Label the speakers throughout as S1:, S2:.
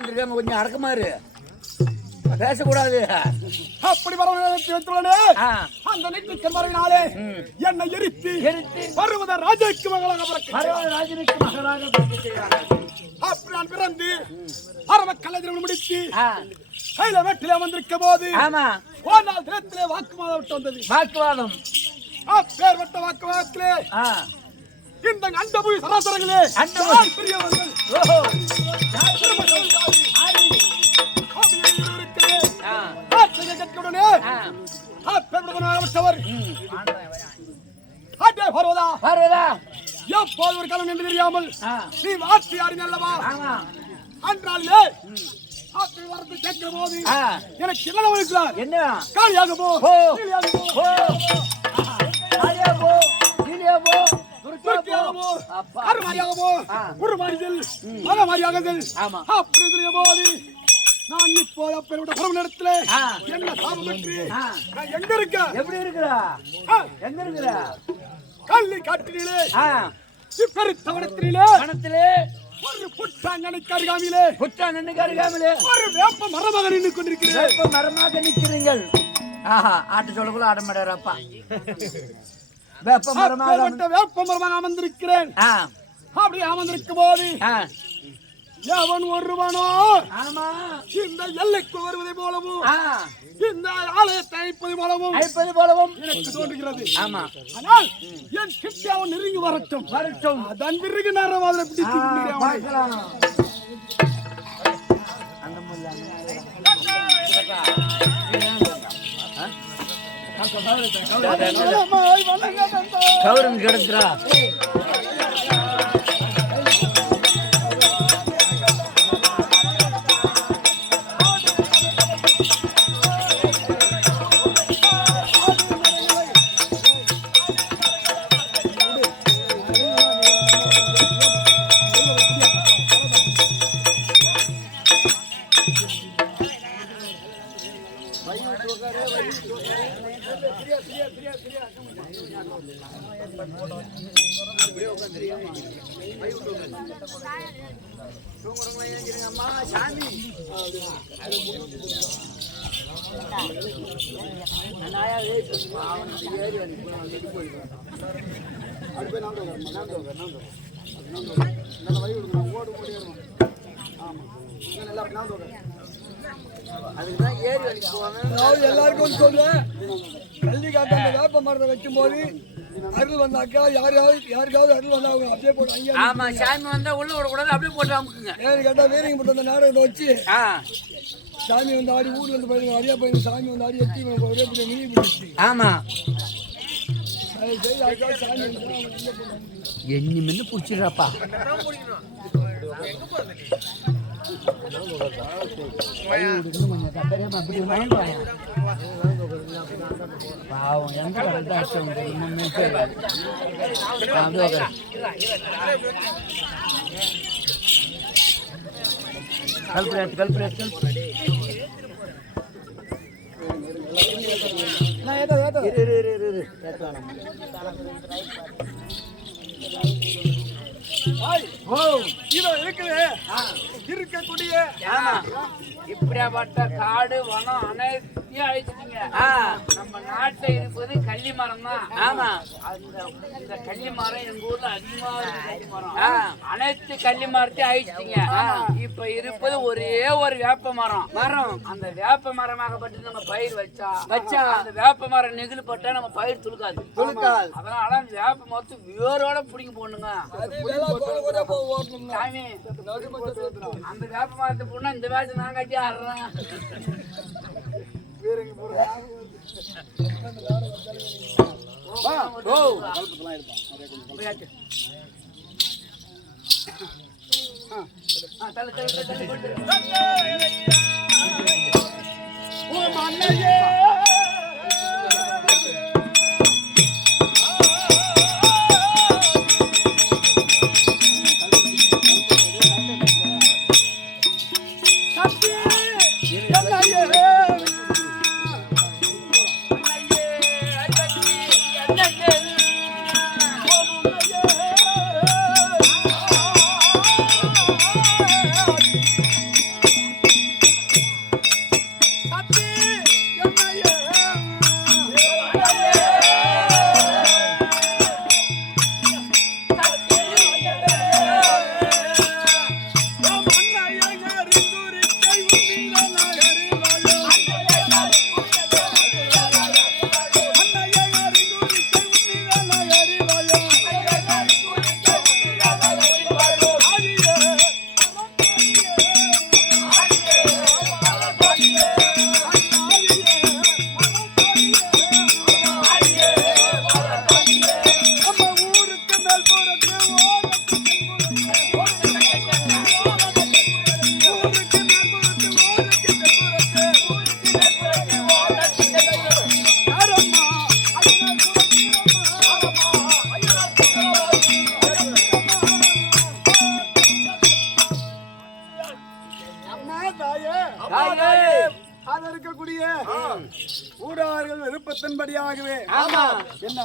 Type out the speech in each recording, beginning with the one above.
S1: இருக்காங்க கொஞ்சம் அடக்கமாரு பேசக்கூடாது.
S2: அப்படி
S1: ஆ.
S2: அந்த நெற்றிக்கண் வரவினாலே. என்னை எரித்து
S1: எரித்து.
S2: பருவத ராஜாக்கு மகளாக
S1: பரவாயில்ல ராஜனுக்கு செய்கிறார்கள்.
S2: அப்படி நான் பிறந்து அரவ கலைஞர்கள் முடித்து கையில வெட்டில வந்திருக்க போது
S1: ஆமா.
S2: போனால் தினத்திலே வாக்குவாதம் விட்டு வந்தது.
S1: வாக்குவாதம்.
S2: பேர் வட்ட வாக்குவாதத்திலே இந்த அண்டபுரி சராசரங்களே
S1: அண்டபுரி.
S2: பெரியவர்கள்? எப்போது ஒரு காலம் என்று தெரியாமல் நீ வார்த்தை யாரின் அல்லவா அன்றாலே வரத்து கேட்கிற போது எனக்கு என்ன
S1: என்ன?
S2: காலியாக போ.
S1: போ ஆ.
S2: உருமாறிதல் மகமாரியாகுதல்
S1: ஆமா.
S2: அப்படி தெரிய போது நான் இப்போ அப்பேற்பட்ட பரவ இடத்துல. என்ன சாபம்
S1: ஆ.
S2: நான் எங்க இருக்க?
S1: எப்படி இருக்கிறா? எங்க இருக்கிறா?
S2: கள்ளி காட்டினிலே
S1: ஆ,
S2: பெருத்தவனத்திலே
S1: பணத்திலே
S2: ஒரு புட்டாங்கனைக்கு அருகாமையிலே
S1: குற்றா நின்று கருகாமலே
S2: ஒரு வேப்ப மரமாக நின்று கொண்டிருக்கிறேன்.
S1: வேப்ப மரமாக நிற்கிறீர்கள். ஆஹா ஆட்டு சொல்லக்குள்ள ஆட மாட்டாரு அப்பா. வேப்ப மரமாக
S2: வேப்ப மரமாக அமர்ந்திருக்கிறேன். அப்படி அமர்ந்திருக்கும் போது எவன் ஒருவனோ
S1: ஆமா.
S2: இந்த எல்லைக்கு வருவதை போலவும் இந்த ஆலயத்தை அழைப்பது போலவும்
S1: அழைப்பது போலவும்
S2: எனக்கு தோன்றுகிறது.
S1: ஆமா.
S2: ஆனால் என் கிட்ட அவன் நெருங்கி வரட்டும்.
S1: வரட்டும்.
S2: அதன் பிறகு நான் அதில்
S1: ஆ,
S2: பிடித்து கொண்டிருக்கிறேன் அவனை.
S1: பார்க்கலாம் அந்த முள்ள, அந்த முள்ள.
S2: நலமாய் வணங்க வந்தாய்.
S1: கௌரவம் கிடக்குறா சாமி அதுக்குதான் ஏறி
S2: அதாவது எல்லாருக்கும் சொல்லுவேன் கல்வி அந்த வேப்ப மரத்தை வைக்கும் போது அருள் வந்தாக்கா யாராவது யாருக்காவது அருள் வந்தா அவங்க அப்படியே போட்டு
S1: ஆமா சாமி வந்தா உள்ள விடக்கூடாது அப்படியே போட்டு அமுக்குங்க.
S2: ஏன்னு கேட்டா வீரங்க போட்டு அந்த நாடகத்தை வச்சு
S1: ஆ.
S2: சாமி வந்து ஆடி ஊர்ல இருந்து போயிருங்க அரியா போயிருங்க சாமி வந்து ஆடி எத்தி ஒரே பெரிய மினி பிடிச்சி.
S1: ஆமா.
S2: அதுக்காக சாமி வந்து
S1: பாவம் கல்புரேட் கல்புரேட்
S2: நான் ஏதோ ஏதோ.
S1: இரு இரு இரு இரு ஓ
S2: இதோ இருக்குது இருக்கக்கூடிய
S1: இப்படியாப்பட்ட காடு வனம் அனைத்து அனைத்தையும் அழிச்சிட்டீங்க. நம்ம நாட்டுல இருப்பது கள்ளி மரம் தான். ஆமா. அந்த இந்த கள்ளி மரம் எங்க ஊர்ல அதிகமா கள்ளி மரம். அனைத்து கள்ளி மரத்தையும் அழிச்சிட்டீங்க. இப்ப இருப்பது ஒரே ஒரு வேப்ப மரம். மரம். அந்த வேப்ப மரமாகப்பட்டு நம்ம பயிர் வச்சா. வச்சா. அந்த வேப்ப மரம் நெகிழ் பட்டா நம்ம பயிர் துளுக்காது. துளுக்காது. அதனால அந்த வேப்ப மரத்து வேரோட பிடிங்கி போடணுங்க. சாமி. அந்த வேப்ப மரத்தை போனா இந்த வேலை நான் கட்டி ஆடுறேன். ஓ மன்னையே Yeah. நம்ம
S3: ஊருக்கு மேல் போறது ஊரார்கள் விருப்பத்தின்படியாகவே. என்ன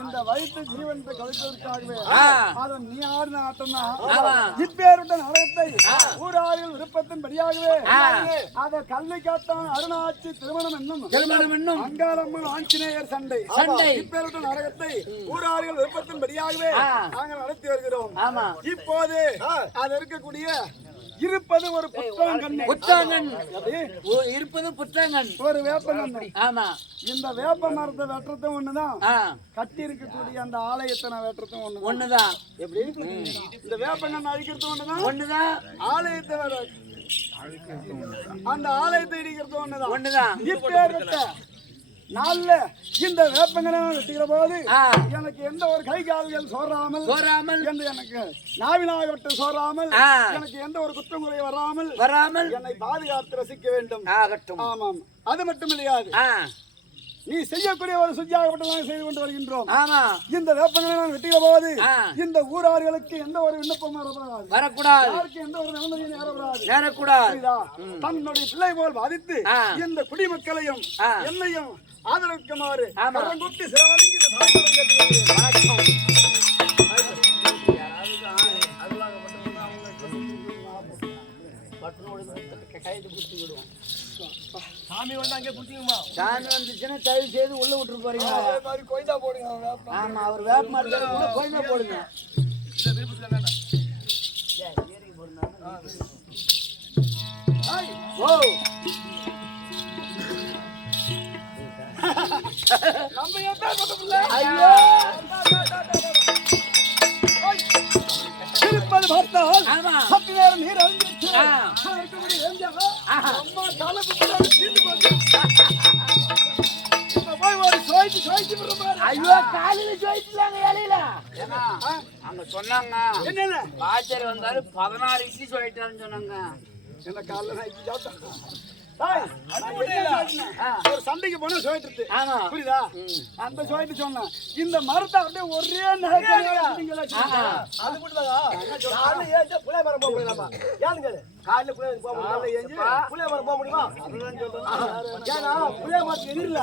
S3: இந்த வயிற்று ஜீவனத்தை கழிப்பதற்காகவே. அதன் நீ ஆடின ஆட்டம்
S1: ஆமா.
S3: இப்பேருட்ட நாடகத்தை ஊரார்கள் விருப்பத்தின்படியாகவே. அத கல்வி காத்தான் அருணாட்சி திருமணம் என்னும்
S1: திருமணம் என்னும்
S3: அங்காளம்மன் ஆஞ்சநேயர் சண்டை
S1: சண்டை.
S3: இப்பேருட்ட நாடகத்தை ஊரார்கள் விருப்பத்தின்படியாகவே. நாங்கள் நடத்தி வருகிறோம் இப்போது அது இருக்கக்கூடிய இருப்பது ஒரு புத்தகம்
S1: புத்தாங்கன் ஓ, இருப்பது புத்தாங்கன்
S3: ஒரு வேப்பங்கன்னு
S1: ஆமா.
S3: இந்த வேப்ப மரத்தை வெட்டுறதும் ஒண்ணுதான். கட்டி இருக்கக்கூடிய அந்த ஆலயத்தை நான் வெட்டுறதும் ஒண்ணுதான்.
S1: ஒண்ணுதான்.
S3: எப்படி? இந்த வேப்பங்கன்னு அழிக்கிறதும் ஒண்ணுதான்.
S1: ஒண்ணுதான்.
S3: ஆலயத்தை வேற அந்த ஆலயத்தை இடிக்கிறது ஒண்ணுதான்.
S1: ஒண்ணுதான்.
S3: இப்பேற்பட்ட நாள்ல இந்த வேப்பங்கனை வெட்டுகிற போது எனக்கு எந்த ஒரு கை கால்கள் சோறாமல்
S1: கோராமல்
S3: என்று எனக்கு நாவினாகட்டும் சோறாமல். எனக்கு எந்த ஒரு குற்றம் குறை வராமல்
S1: வராமல்
S3: என்னை பாதுகாத்து ரசிக்க வேண்டும்.
S1: ஆகட்டும்.
S3: ஆமாம். அது மட்டும் இல்லையாது. நீ செய்யக்கூடிய ஒரு சுத்தியாகப்பட்டு நாங்கள் செய்து கொண்டு வருகின்றோம்.
S1: ஆமா.
S3: இந்த வேப்பங்களை நான் வெட்டுகிற போது. இந்த ஊரார்களுக்கு எந்த ஒரு விண்ணப்பமும் வரப்படாது.
S1: வரக்கூடாது.
S3: யாருக்கு எந்த ஒரு நிலைமையும்
S1: நேரக்கூடாது.
S3: புரியுதா? தன்னுடைய பிள்ளை போல் பாதித்து. இந்த குடிமக்களையும். என்னையும் ஆதரவுக்குமாறு தாய்மரம் கேட்டுக்கொள்கிறேன்.
S1: வணக்கம்
S3: சாமி வந்து அங்கே குடிச்சிக்குமா
S1: சாமி வந்துச்சுன்னா தயவு செய்து உள்ள போறீங்க.
S3: அதே மாதிரி கொய்தா போடுங்க அவன்.
S1: ஆமா அவர் வேப்ப மரத்துல கூட கோயில போடுங்க. ஓ.
S3: நம்ம எப்பேற்பட்ட
S1: ஐயோ
S3: இருப்பது பார்த்தால் நேரம் நீர் அம்மா தலைப்பு
S1: ஐயோ காலையில இலையில அங்க சொன்னாங்க
S3: என்னென்ன
S1: பாச்சர் வந்தாரு பதினாறு இட்லி சொல்லிட்டாருன்னு சொன்னாங்க
S3: என்ன காலைல நான் இட்லி சாப்பிட்டேன். மட்டும். ஒரு சண்டைக்கு போனா சுவைட்டு
S1: ஆமா.
S3: புரியுதா? அந்த சுவைட்டு சொன்னேன் இந்த மரத்தை அப்படியே ஒரே
S1: ஆஹா.
S4: அது மரம் போக முடியலாமா? ஏன்னு கேளு. காலைல புளிய போக முடியுமா? புளிய மரம் போக முடியுமா? ஏன்னா, புளிய மரத்துக்கு எதிரில.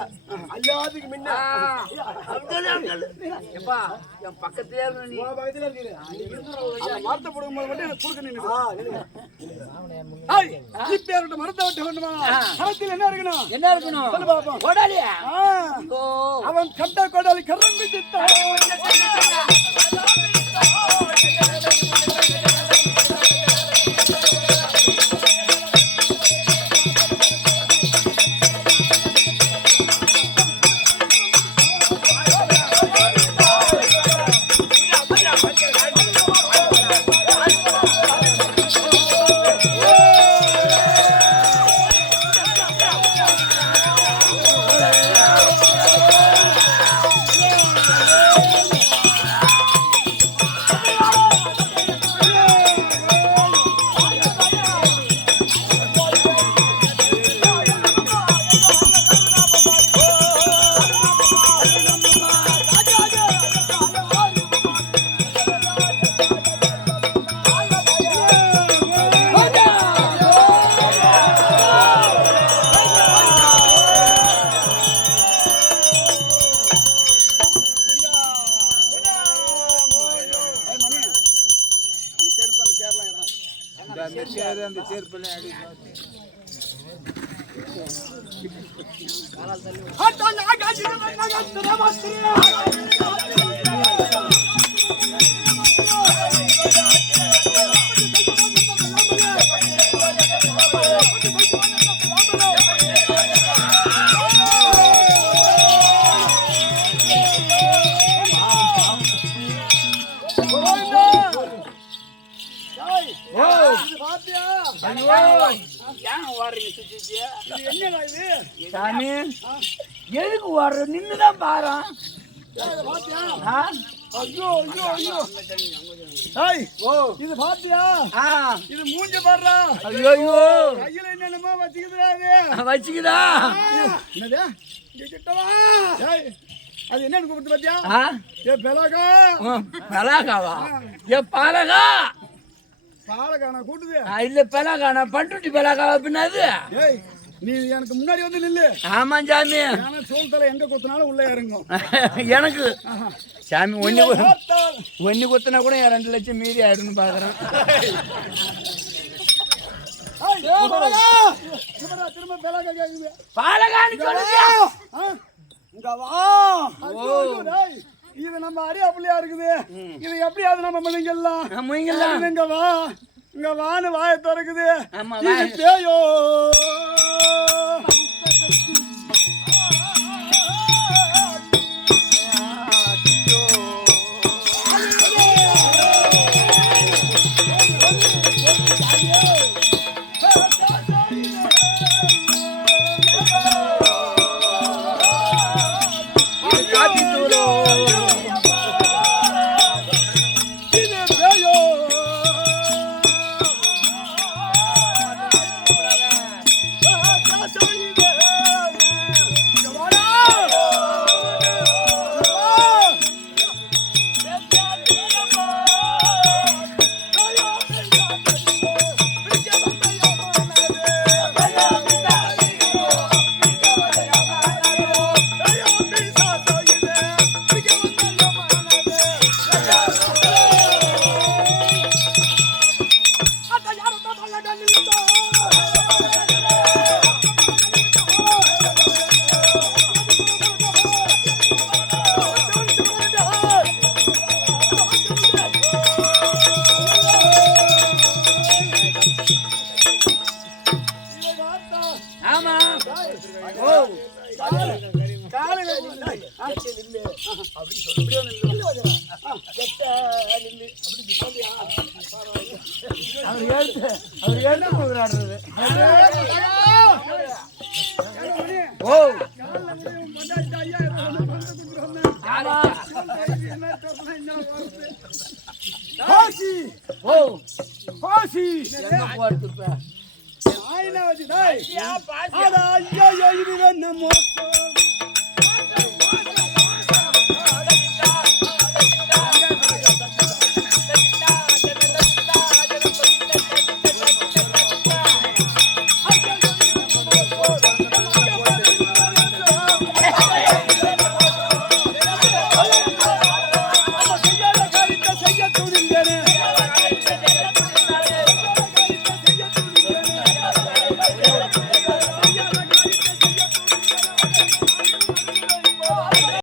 S4: எல்லாத்துக்கும் முன்ன.
S1: எப்பா என் பக்கத்துல இருந்து நீ.
S4: உன் பக்கத்துல இருக்குது.
S3: அந்த மரத்தை போடும்போது மட்டும் எனக்கு குறுக்க நின்று
S4: ஆ, நில்லுங்க.
S3: இப்பேரோட மரத்தை வெட்ட வேண்டுமா மரத்தில் என்ன இருக்கணும்?
S1: என்ன இருக்கணும்?
S3: சொல்லு பாப்போம். அவன் கட்ட கொடாலி கரம் ஏறலாம் பாத்தியா
S1: ஏன் ஓடுறீங்க சுத்தி சாமி எதுக்கு ஓடுற நின்னுதான் பாரு?
S3: ஐயோ ஐயோ ஐயோ ஏய்
S4: ஓ
S3: இது பாத்தியா
S1: ஆ
S3: இது மூஞ்ச பாடுறா
S1: ஐயோ
S3: கையில என்னென்னமோ வச்சுக்குதுடா அது
S1: வச்சுக்குதா?
S3: என்னது? ஏய். அது என்னன்னு கூப்பிட்டு பாத்தியா?
S1: ஆ.
S3: ஏ பெலாகா.
S1: பலாகாவா? ஏ பலகா?
S3: பாலகான கூட்டுது.
S1: இல்ல பலகா நான் பண்ருட்டி பலகாவா பின்னாது.
S3: ஏய் நீ எனக்கு முன்னாடி வந்து நில்லு.
S1: ஆமா சாமி.
S3: சோல் தலை எங்க குத்தினாலும் உள்ள இறங்கும்.
S1: எனக்கு. சாமி
S3: பார்த்தால்
S1: ஒண்ணு குத்துனா கூட ரெண்டு லட்சம் மீதி ஆயிடும்னு பாக்குறேன்.
S3: திரும்ப
S1: பாலகான்னு சொல்லுங்க
S3: இது நம்ம அரியா புள்ளியா இருக்குது இது எப்படியாவது நம்ம
S1: முயங்கலாம்
S3: இங்க வா. இங்க வான்னு வாய திறக்குது. பேயோ.
S1: கொடுக்குறாடுறது ஓ
S3: பாசி.
S1: ஓ
S3: பாசி
S1: என்ன போறது இப்ப?
S3: ஆயினா வச்சு டேய் அட ஐயோ.